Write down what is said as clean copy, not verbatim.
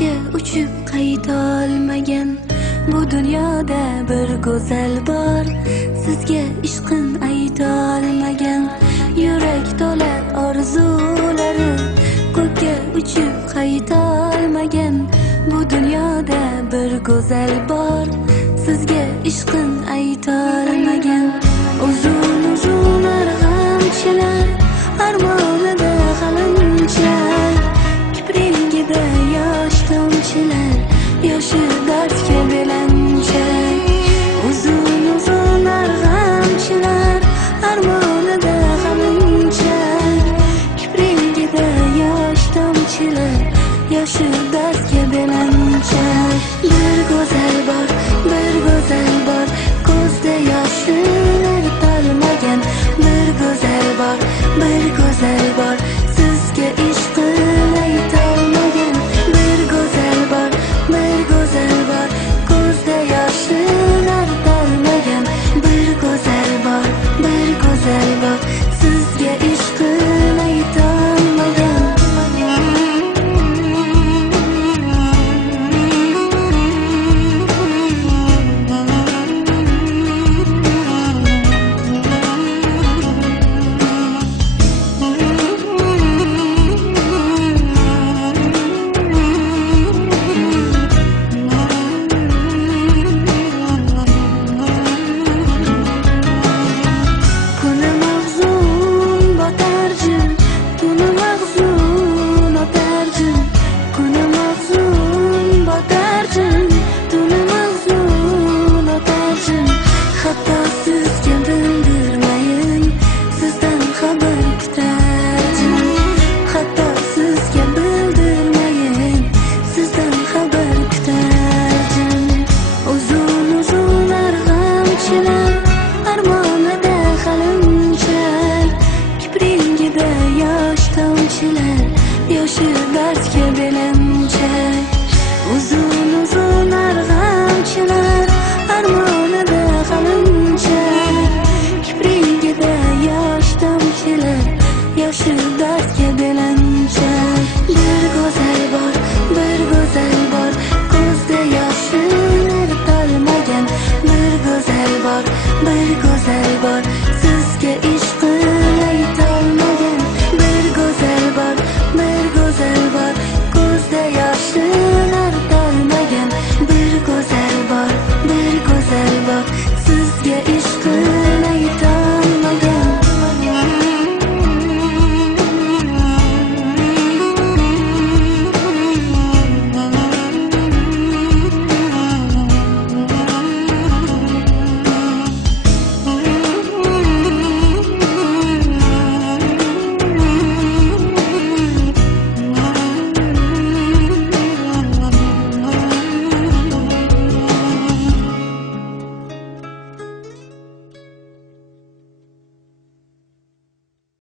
ko'kka uchib qaytolmagan bu dunyoda bir go'zal bor, sizga ishqin aytolmagan yurak to'la orzulari. Ko'kka uchib qaytolmagan bu dunyoda bir go'zal bor, sizga ishqin aytolmagan. Uzun uzun arg'amchilar armonida g'alimcha, kiprigida yosh tomchilar, yoshi dardga belancha. Uzun uzun arg'amchilar armonida g'alimcha, kiprigida yosh tomchilar, yoshi dardga belancha. Bir go'zal bor, bir go'zal bor, ko'zda yoshlar tolmagan. Bir go'zal bor, bir go'zal bor,